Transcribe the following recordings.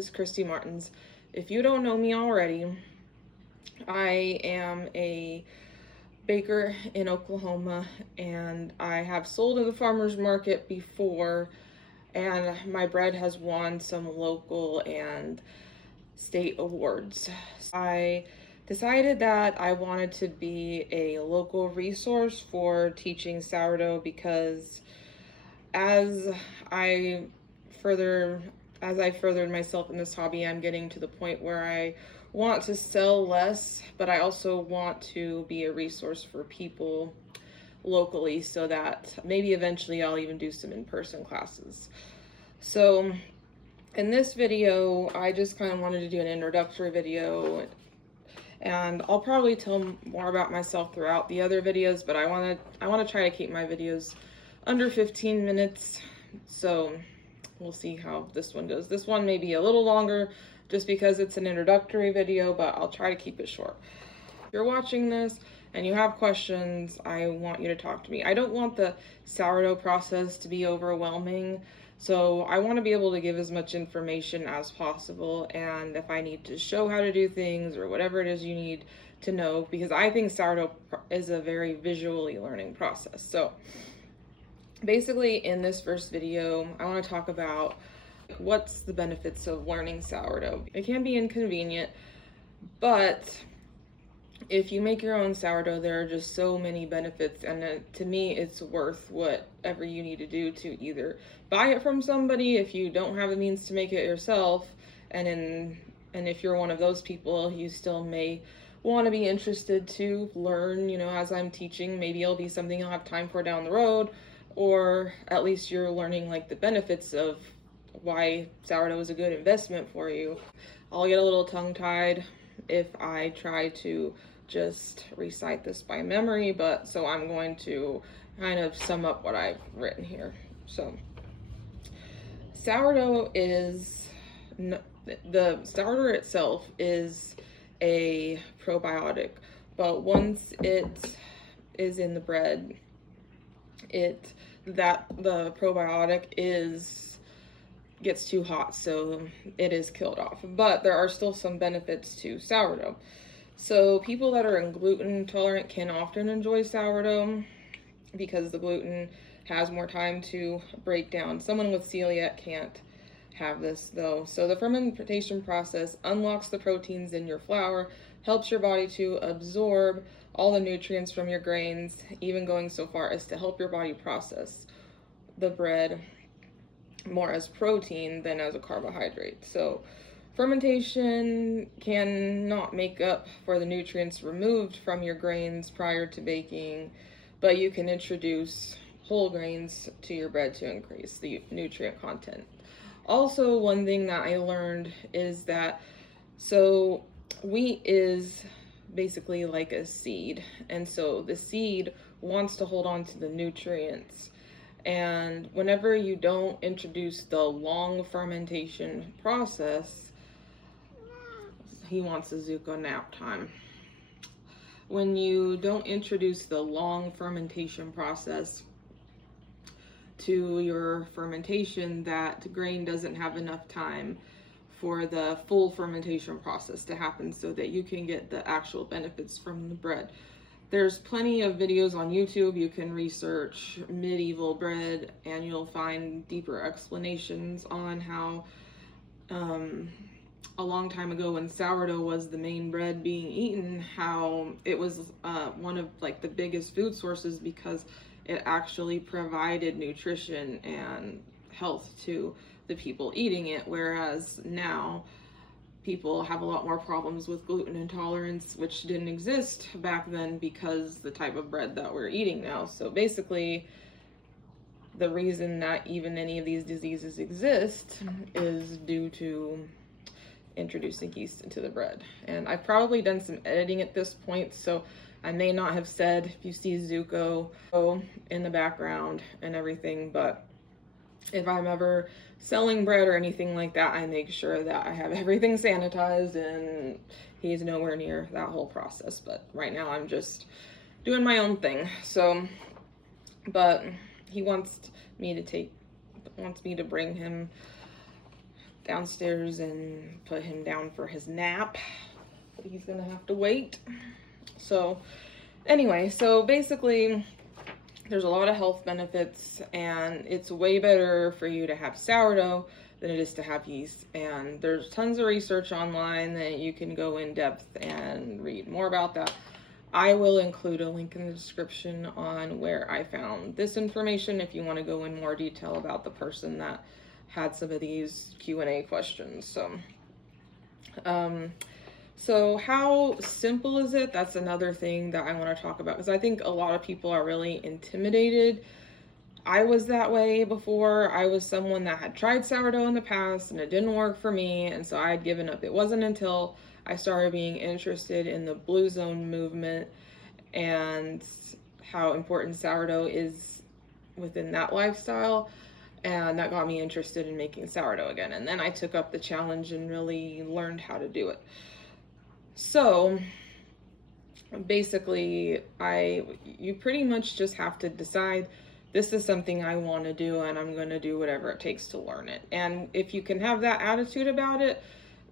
is Christy Martins. If you don't know me already, I am a baker in Oklahoma, and I have sold at the farmer's market before, and my bread has won some local and state awards. I decided that I wanted to be a local resource for teaching sourdough because as I further as I furthered myself in this hobby, I'm getting to the point where I want to sell less, but I also want to be a resource for people locally so that maybe eventually I'll even do some in-person classes. So in this video, I just kind of wanted to do an introductory video, and I'll probably tell more about myself throughout the other videos, but I want to try to keep my videos under 15 minutes. So we'll see how this one goes. This one may be a little longer just because it's an introductory video, but I'll try to keep it short. If you're watching this and you have questions, I want you to talk to me. I don't want the sourdough process to be overwhelming, so I want to be able to give as much information as possible, and if I need to show how to do things or whatever it is you need to know, because I think sourdough is a very visually learning process. So basically, in this first video, I want to talk about what's the benefits of learning sourdough. It can be inconvenient, but if you make your own sourdough, there are just so many benefits, and to me, it's worth whatever you need to do to either buy it from somebody if you don't have the means to make it yourself, and if you're one of those people, you still may want to be interested to learn, as I'm teaching. Maybe it'll be something you'll have time for down the road, or at least you're learning like the benefits of why sourdough is a good investment for you. I'll get a little tongue-tied if I try to just recite this by memory, but so I'm going to kind of sum up what I've written here. So sourdough the starter itself is a probiotic, but once it is in the bread, the probiotic gets too hot, so it is killed off. But there are still some benefits to sourdough. So people that are gluten intolerant can often enjoy sourdough because the gluten has more time to break down. Someone with celiac can't have this though. So the fermentation process unlocks the proteins in your flour, helps your body to absorb all the nutrients from your grains, even going so far as to help your body process the bread more as protein than as a carbohydrate. So fermentation cannot make up for the nutrients removed from your grains prior to baking, but you can introduce whole grains to your bread to increase the nutrient content. Also, one thing that I learned is that wheat is basically like a seed, and so the seed wants to hold on to the nutrients, and whenever you don't introduce the long fermentation process, he wants a Zuko nap time. When you don't introduce the long fermentation process to your fermentation, that grain doesn't have enough time for the full fermentation process to happen so that you can get the actual benefits from the bread. There's plenty of videos on YouTube. You can research medieval bread and you'll find deeper explanations on how a long time ago when sourdough was the main bread being eaten, how it was one of like the biggest food sources because it actually provided nutrition and health to the people eating it, whereas now people have a lot more problems with gluten intolerance, which didn't exist back then because the type of bread that we're eating now. So basically, the reason that even any of these diseases exist is due to introducing yeast into the bread. And I've probably done some editing at this point, so I may not have said if you see Zuko in the background and everything, but if I'm ever selling bread or anything like that, I make sure that I have everything sanitized and he's nowhere near that whole process. But right now I'm just doing my own thing. So, but he wants me to bring him downstairs and put him down for his nap. But he's gonna have to wait. So anyway, so basically there's a lot of health benefits, and it's way better for you to have sourdough than it is to have yeast. And there's tons of research online that you can go in depth and read more about that. I will include a link in the description on where I found this information if you want to go in more detail about the person that had some of these Q&A questions. So how simple is it? That's another thing that I want to talk about, because I think a lot of people are really intimidated. I was that way before. I was someone that had tried sourdough in the past and it didn't work for me, and so I had given up. It wasn't until I started being interested in the Blue Zone movement and how important sourdough is within that lifestyle, and that got me interested in making sourdough again. And then I took up the challenge and really learned how to do it. So basically, you pretty much just have to decide, this is something I want to do, and I'm going to do whatever it takes to learn it. And if you can have that attitude about it,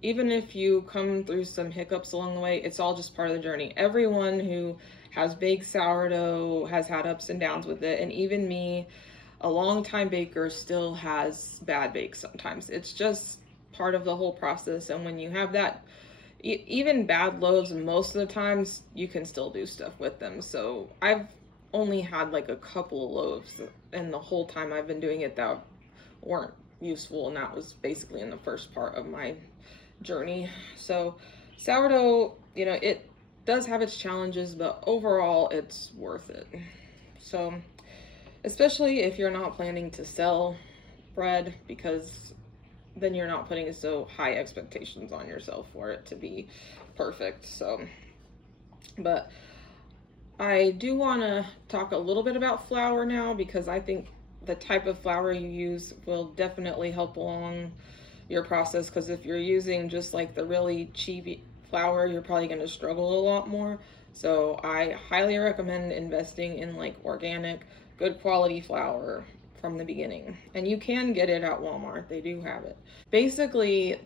even if you come through some hiccups along the way, it's all just part of the journey. Everyone who has baked sourdough has had ups and downs with it. And even me, a long-time baker, still has bad bakes sometimes. It's just part of the whole process. And when you have that, even bad loaves, most of the times you can still do stuff with them. So I've only had like a couple of loaves and the whole time I've been doing it that weren't useful, and that was basically in the first part of my journey. So sourdough, it does have its challenges, but overall it's worth it. So especially if you're not planning to sell bread, because then you're not putting so high expectations on yourself for it to be perfect. So, but I do want to talk a little bit about flour now, because I think the type of flour you use will definitely help along your process. Because if you're using just like the really cheap flour, you're probably going to struggle a lot more. So I highly recommend investing in like organic, good quality flour from the beginning. And you can get it at Walmart, they do have it. Basically,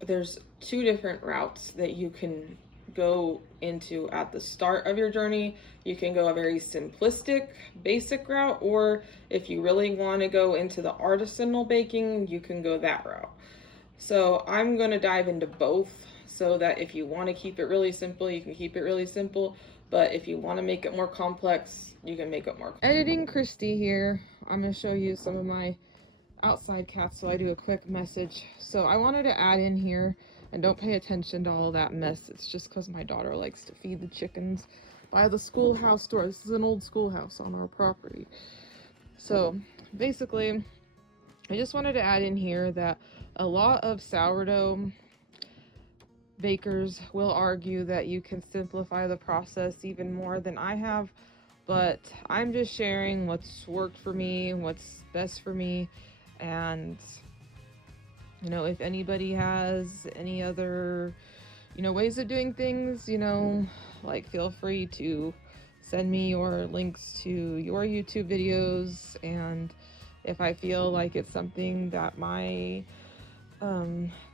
there's two different routes that you can go into at the start of your journey. You can go a very simplistic, basic route, or if you really want to go into the artisanal baking, you can go that route. So I'm going to dive into both, so that if you want to keep it really simple, you can keep it really simple. But if you want to make it more complex, you can make it more complex. Editing Christy here. I'm going to show you some of my outside cats, so I do a quick message. So I wanted to add in here, and don't pay attention to all of that mess. It's just because my daughter likes to feed the chickens by the schoolhouse door. This is an old schoolhouse on our property. So basically, I just wanted to add in here that a lot of sourdough bakers will argue that you can simplify the process even more than I have, but I'm just sharing what's worked for me, what's best for me. And if anybody has any other ways of doing things, like, feel free to send me your links to your YouTube videos, and if I feel like it's something that my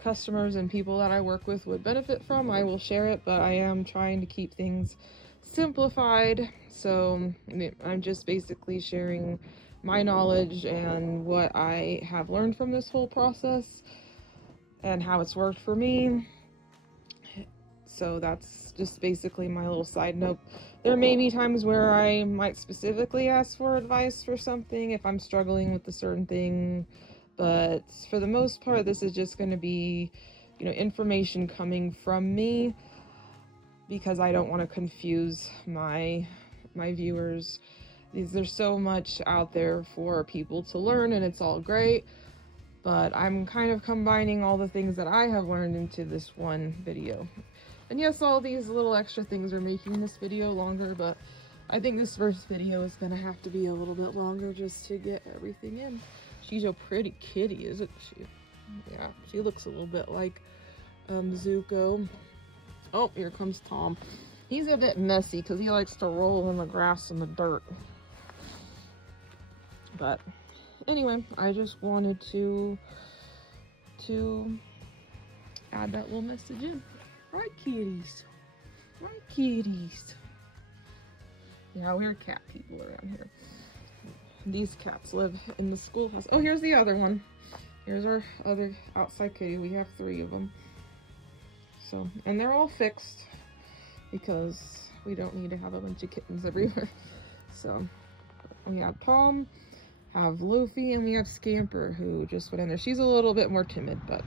customers and people that I work with would benefit from, I will share it. But I am trying to keep things simplified, so I'm just basically sharing my knowledge and what I have learned from this whole process and how it's worked for me. So that's just basically my little side note. There may be times where I might specifically ask for advice for something if I'm struggling with a certain thing, but for the most part, this is just going to be, information coming from me, because I don't want to confuse my viewers. There's so much out there for people to learn, and it's all great, but I'm kind of combining all the things that I have learned into this one video. And yes, all these little extra things are making this video longer, but I think this first video is going to have to be a little bit longer just to get everything in. She's a pretty kitty, isn't she? Yeah, she looks a little bit like Zuko. Oh, here comes Tom. He's a bit messy because he likes to roll in the grass and the dirt. But anyway, I just wanted to to add that little message in. Right, kitties? Right, kitties? Yeah, we're cat people around here. These cats live in the schoolhouse. Oh, here's the other one. Here's our other outside kitty. We have 3 of them. So, and they're all fixed because we don't need to have a bunch of kittens everywhere. So, we have Tom, have Luffy, and we have Scamper, who just went in there. She's a little bit more timid, but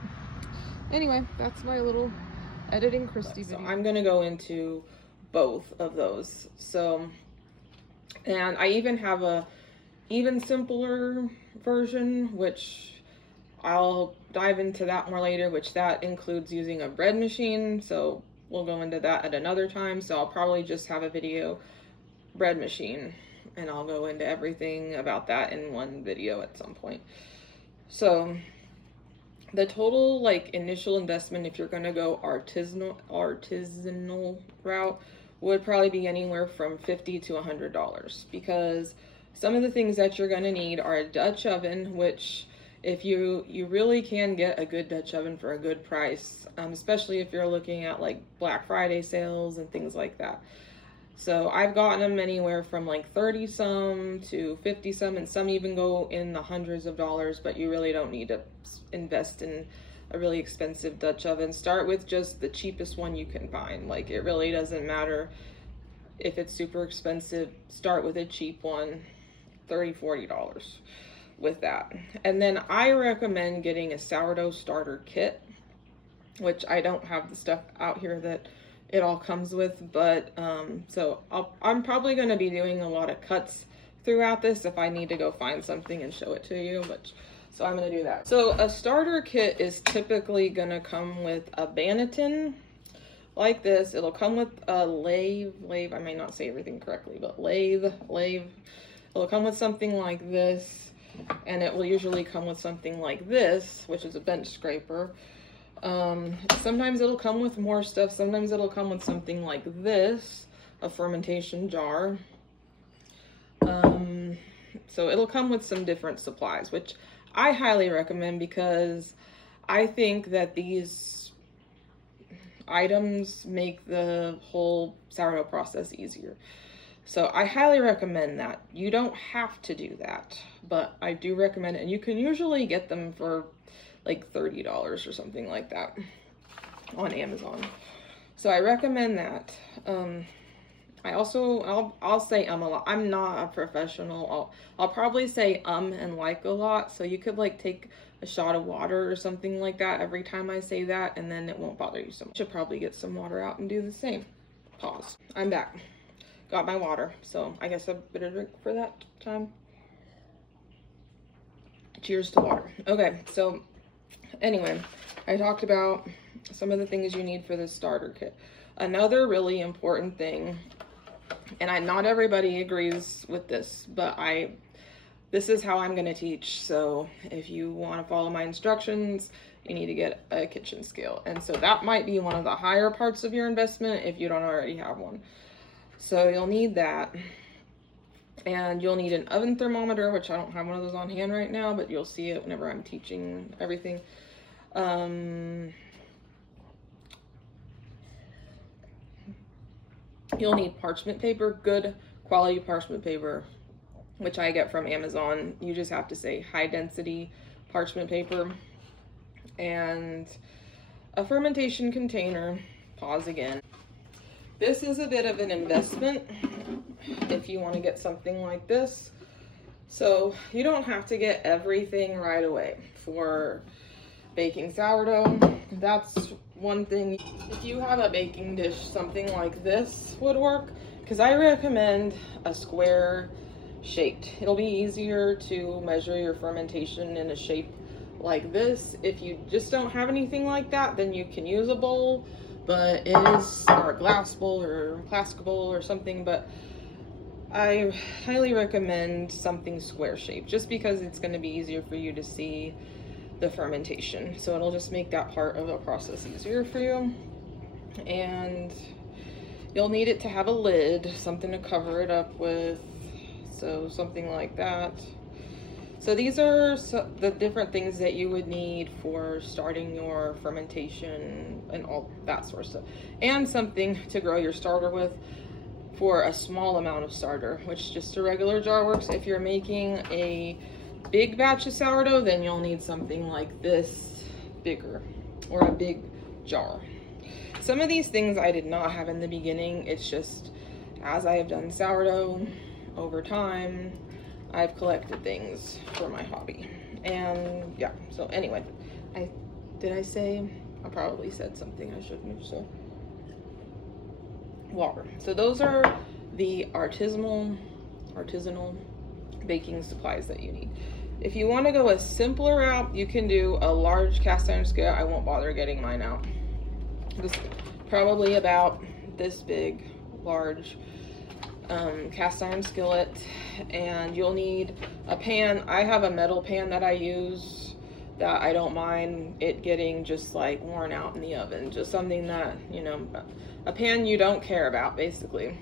anyway, that's my little editing Christy video. So I'm gonna go into both of those. So, and I even have a even simpler version, which I'll dive into that more later, which that includes using a bread machine. So we'll go into that at another time. So I'll probably just have a video bread machine, and I'll go into everything about that in one video at some point. So the total like initial investment, if you're gonna go artisanal route, would probably be anywhere from $50 to $100, because some of the things that you're gonna need are a Dutch oven, which if you really can get a good Dutch oven for a good price, especially if you're looking at like Black Friday sales and things like that. So I've gotten them anywhere from like 30 some to 50 some, and some even go in the hundreds of dollars, but you really don't need to invest in a really expensive Dutch oven. Start with just the cheapest one you can find. Like, it really doesn't matter if it's super expensive. Start with a cheap one, $30, $40 with that. And then I recommend getting a sourdough starter kit, which I don't have the stuff out here that it all comes with, but so I'm probably going to be doing a lot of cuts throughout this if I need to go find something and show it to you, but so I'm going to do that. So a starter kit is typically going to come with a banneton like this. It'll come with a lathe, I may not say everything correctly, but lathe. It'll come with something like this, and it will usually come with something like this, which is a bench scraper. Sometimes it'll come with more stuff. Sometimes it'll come with something like this, a fermentation jar. So it'll come with some different supplies, which I highly recommend, because I think that these items make the whole sourdough process easier. So I highly recommend that. You don't have to do that, but I do recommend it, and you can usually get them for like $30 or something like that on Amazon. So I recommend that. I also, I'll say a lot. I'm not a professional. I'll probably say and like a lot. So you could like take a shot of water or something like that every time I say that, and then it won't bother you so much. Should probably get some water out and do the same. Pause. I'm back. Got my water. So I guess I better drink for that time. Cheers to water. Okay, so anyway, I talked about some of the things you need for this starter kit. Another really important thing, and not everybody agrees with this, but this is how I'm going to teach. So if you want to follow my instructions, you need to get a kitchen scale. And so that might be one of the higher parts of your investment if you don't already have one. So you'll need that. And you'll need an oven thermometer, which I don't have one of those on hand right now, but you'll see it whenever I'm teaching everything. You'll need parchment paper, good quality parchment paper, which I get from Amazon. You just have to say high density parchment paper, and a fermentation container. Pause again. This is a bit of an investment if you want to get something like this. So you don't have to get everything right away for baking sourdough. That's one thing. If you have a baking dish, something like this would work, because I recommend a square shaped. It'll be easier to measure your fermentation in a shape like this. If you just don't have anything like that, then you can use a bowl, but or a glass bowl or a plastic bowl or something, but I highly recommend something square shaped, just because it's going to be easier for you to see the fermentation. So it'll just make that part of the process easier for you. And you'll need it to have a lid, something to cover it up with. So something like that. So these are the different things that you would need for starting your fermentation and all that sort of stuff. And something to grow your starter with for a small amount of starter, which just a regular jar works. If you're making a big batch of sourdough, then you'll need something like this bigger, or a big jar. Some of these things I did not have in the beginning. It's just as I have done sourdough over time, I've collected things for my hobby. And yeah, so anyway, I probably said something I shouldn't have. So water. So those are the artisanal baking supplies that you need. If you want to go a simpler route, you can do a large cast iron skillet. I won't bother getting mine out. This probably about this big, large cast iron skillet, and you'll need a pan. I have a metal pan that I use that I don't mind it getting just like worn out in the oven. Just something that, you know, a pan you don't care about basically.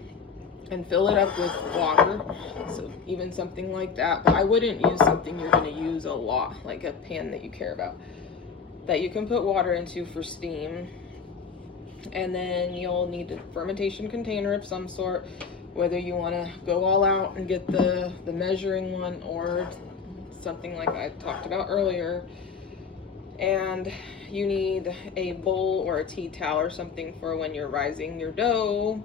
And fill it up with water. So even something like that, but I wouldn't use something you're going to use a lot, like a pan that you care about, that you can put water into for steam. And then you'll need a fermentation container of some sort, whether you want to go all out and get the measuring one or something like I talked about earlier. And you need a bowl or a tea towel or something for when you're rising your dough,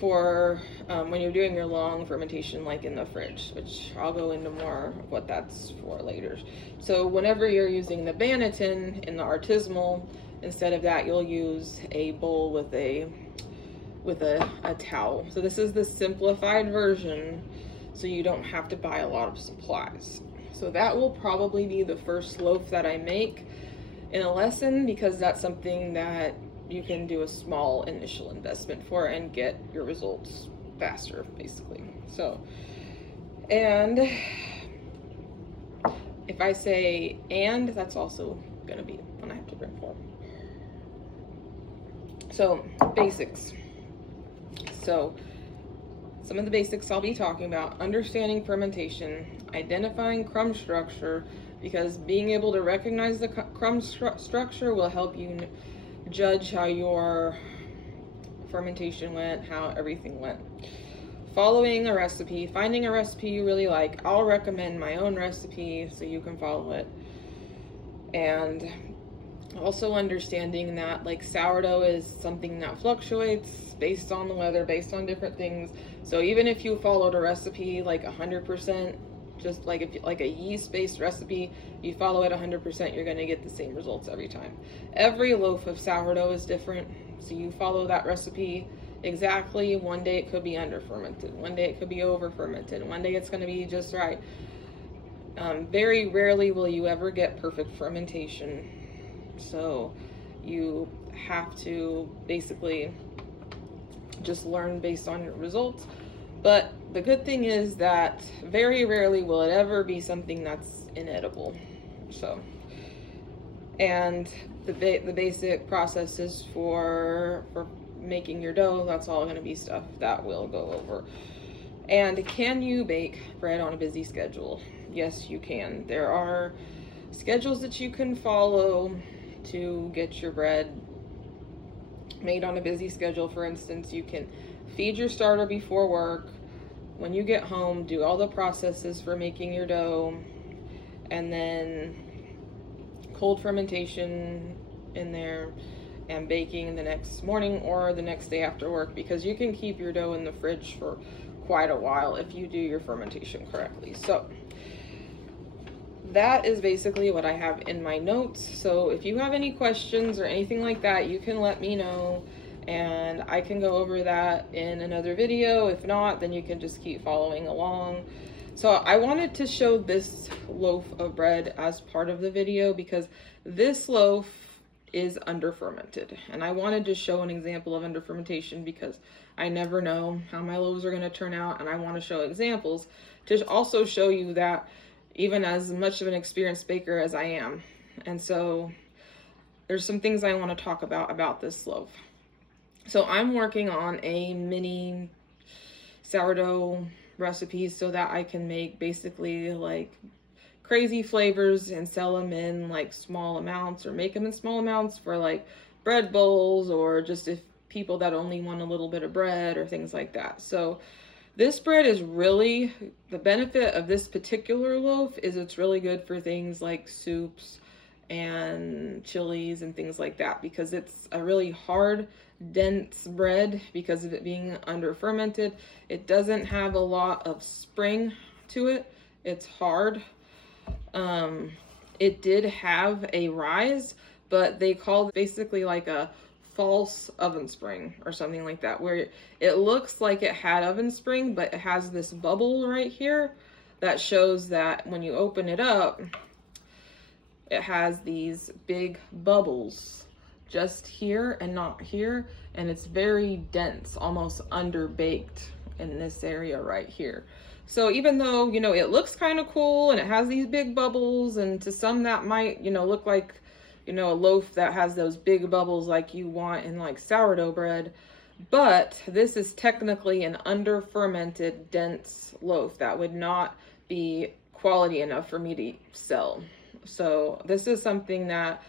for when you're doing your long fermentation, like in the fridge, which I'll go into more of what that's for later. So whenever you're using the Banneton in the artisanal, instead of that, you'll use a bowl with a towel. So this is the simplified version, so you don't have to buy a lot of supplies. So that will probably be the first loaf that I make in a lesson, because that's something that you can do a small initial investment for and get your results faster, basically. So, and if I say and, that's also gonna be when I have to bring form. So, basics. So, some of the basics I'll be talking about: understanding fermentation, identifying crumb structure, because being able to recognize the crumb structure will help you judge how your fermentation went, how everything went. Following a recipe, finding a recipe you really like. I'll recommend my own recipe so you can follow it. And also understanding that like sourdough is something that fluctuates based on the weather, based on different things. So even if you followed a recipe like 100%, just like if like a yeast-based recipe, you follow it 100%, you're going to get the same results every time. Every loaf of sourdough is different, so you follow that recipe exactly. One day it could be under fermented, one day it could be over fermented, one day it's going to be just right. Very rarely will you ever get perfect fermentation, so you have to basically just learn based on your results. But the good thing is that very rarely will it ever be something that's inedible. So, and the basic processes for making your dough, that's all going to be stuff that we'll go over. And can you bake bread on a busy schedule? Yes, you can. There are schedules that you can follow to get your bread made on a busy schedule. For instance, you can feed your starter before work. When you get home, do all the processes for making your dough, and then cold fermentation in there and baking the next morning or the next day after work, because you can keep your dough in the fridge for quite a while if you do your fermentation correctly. So that is basically what I have in my notes. So if you have any questions or anything like that, you can let me know, and I can go over that in another video. If not, then you can just keep following along. So I wanted to show this loaf of bread as part of the video because this loaf is under fermented, and I wanted to show an example of under fermentation because I never know how my loaves are going to turn out, and I want to show examples to also show you that even as much of an experienced baker as I am. And so there's some things I want to talk about this loaf. So I'm working on a mini sourdough recipe so that I can make basically like crazy flavors and sell them in like small amounts, or make them in small amounts for like bread bowls, or just if people that only want a little bit of bread or things like that. So this bread is really, the benefit of this particular loaf is it's really good for things like soups and chilies and things like that, because it's a really hard, dense bread because of it being under fermented. It doesn't have a lot of spring to it. It's hard. It did have a rise, but they call it basically like a false oven spring or something like that, where it looks like it had oven spring, but it has this bubble right here that shows that when you open it up, it has these big bubbles just here and not here, and it's very dense, almost underbaked in this area right here. So even though, you know, it looks kind of cool and it has these big bubbles, and to some that might, you know, look like, you know, a loaf that has those big bubbles like you want in like sourdough bread, but this is technically an under fermented dense loaf that would not be quality enough for me to sell. So this is something that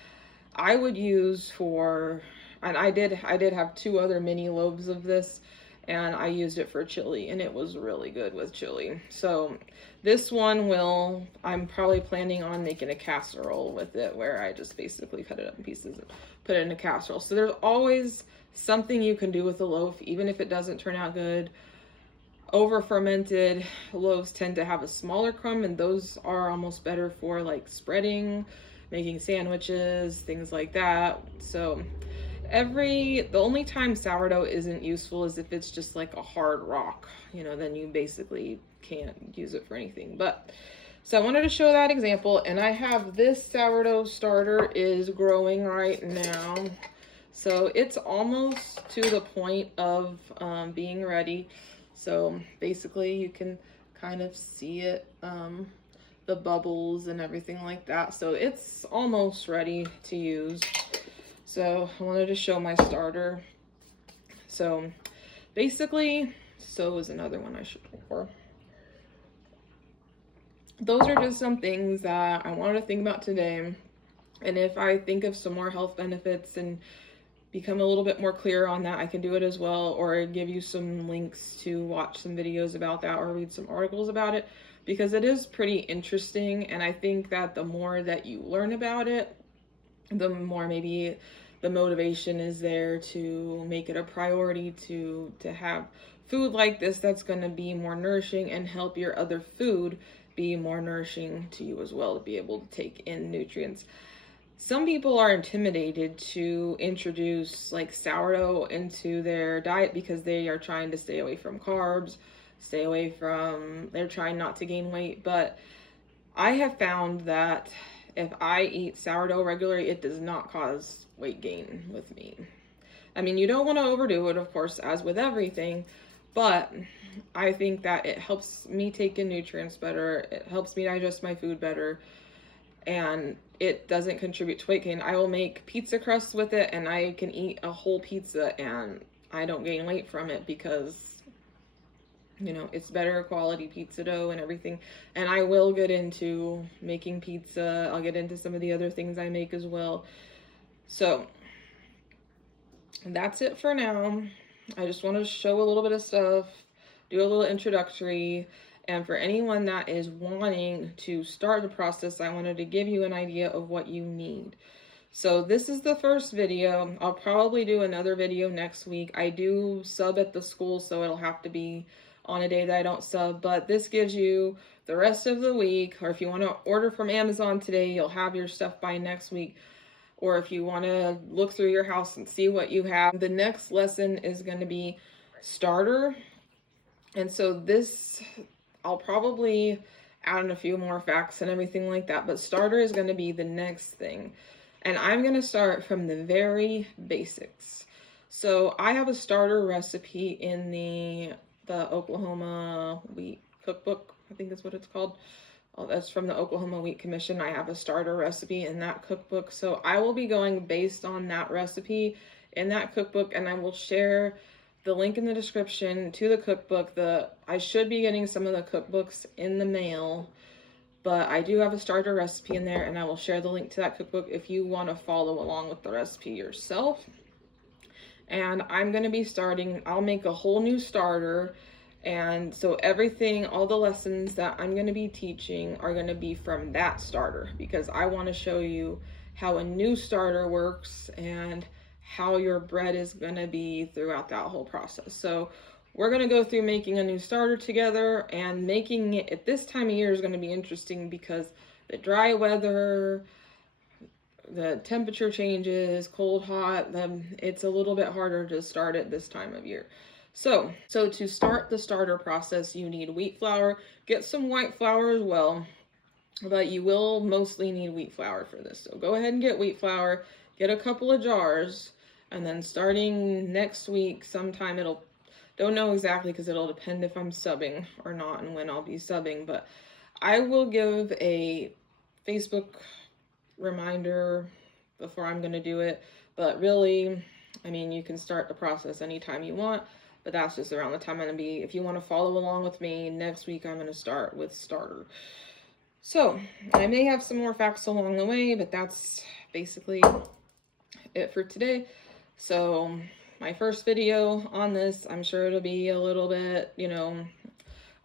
I would use for, and I did have 2 other mini loaves of this, and I used it for chili, and it was really good with chili. So this one I'm probably planning on making a casserole with it, where I just basically cut it up in pieces and put it in a casserole. So there's always something you can do with a loaf, even if it doesn't turn out good. Over fermented loaves tend to have a smaller crumb, and those are almost better for like spreading, making sandwiches, things like that. So the only time sourdough isn't useful is if it's just like a hard rock, you know, then you basically can't use it for anything. But so I wanted to show that example, and I have this sourdough starter is growing right now. So it's almost to the point of being ready. So basically you can kind of see it, the bubbles and everything like that. So it's almost ready to use. So I wanted to show my starter. So basically, so is another one I should look for. Those are just some things that I wanted to think about today. And if I think of some more health benefits and become a little bit more clear on that, I can do it as well, or give you some links to watch some videos about that or read some articles about it, because it is pretty interesting. And I think that the more that you learn about it, the more maybe the motivation is there to make it a priority to have food like this that's going to be more nourishing and help your other food be more nourishing to you as well, to be able to take in nutrients. Some people are intimidated to introduce like sourdough into their diet because they are trying to stay away from carbs, they're trying not to gain weight. But I have found that if I eat sourdough regularly, it does not cause weight gain with me. I mean, you don't want to overdo it, of course, as with everything, but I think that it helps me take in nutrients better. It helps me digest my food better, and it doesn't contribute to weight gain. I will make pizza crusts with it, and I can eat a whole pizza and I don't gain weight from it, because, you know, it's better quality pizza dough and everything. And I will get into making pizza. I'll get into some of the other things I make as well. So that's it for now. I just want to show a little bit of stuff, do a little introductory. And for anyone that is wanting to start the process, I wanted to give you an idea of what you need. So this is the first video. I'll probably do another video next week. I do sub at the school, so it'll have to be on a day that I don't sub. But this gives you the rest of the week. Or if you want to order from Amazon today, you'll have your stuff by next week. Or if you want to look through your house and see what you have. The next lesson is going to be starter. And so this, I'll probably add in a few more facts and everything like that, but starter is going to be the next thing. And I'm going to start from the very basics. So I have a starter recipe in the Oklahoma Wheat Cookbook, I think is what it's called. Oh, that's from the Oklahoma Wheat Commission. I have a starter recipe in that cookbook. So I will be going based on that recipe in that cookbook, and I will share the link in the description to the cookbook. I should be getting some of the cookbooks in the mail but I do have a starter recipe in there, and I will share the link to that cookbook if you want to follow along with the recipe yourself. And I'm going to be starting, I'll make a whole new starter, and so everything, all the lessons that I'm going to be teaching are going to be from that starter, because I want to show you how a new starter works and how your bread is going to be throughout that whole process. So we're going to go through making a new starter together, and making it at this time of year is going to be interesting because the dry weather, the temperature changes, cold, hot, it's a little bit harder to start it this time of year. So to start the starter process, you need wheat flour. Get some white flour as well, but you will mostly need wheat flour for this. So go ahead and get wheat flour, get a couple of jars, and then starting next week sometime, don't know exactly because it'll depend if I'm subbing or not and when I'll be subbing, but I will give a Facebook reminder before I'm going to do it. But really, I mean, you can start the process anytime you want, but that's just around the time I'm going to be. If you want to follow along with me, next week I'm going to start with starter. So I may have some more facts along the way, but that's basically it for today. So my first video on this, I'm sure it'll be a little bit,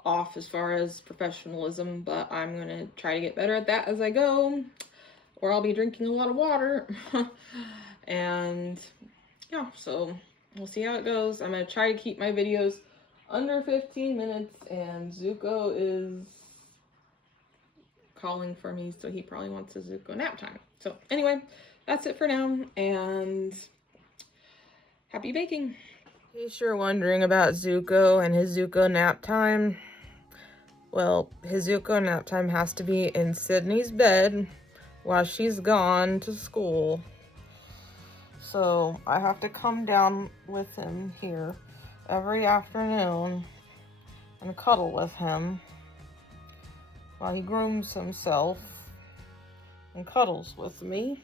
off as far as professionalism, but I'm going to try to get better at that as I go, or I'll be drinking a lot of water. And yeah, so we'll see how it goes. I'm going to try to keep my videos under 15 minutes, and Zuko is calling for me, so he probably wants a Zuko nap time. So anyway, that's it for now, and happy baking. In case you're wondering about Zuko and his Zuko nap time, well, his Zuko nap time has to be in Sydney's bed while she's gone to school. So I have to come down with him here every afternoon and cuddle with him while he grooms himself and cuddles with me.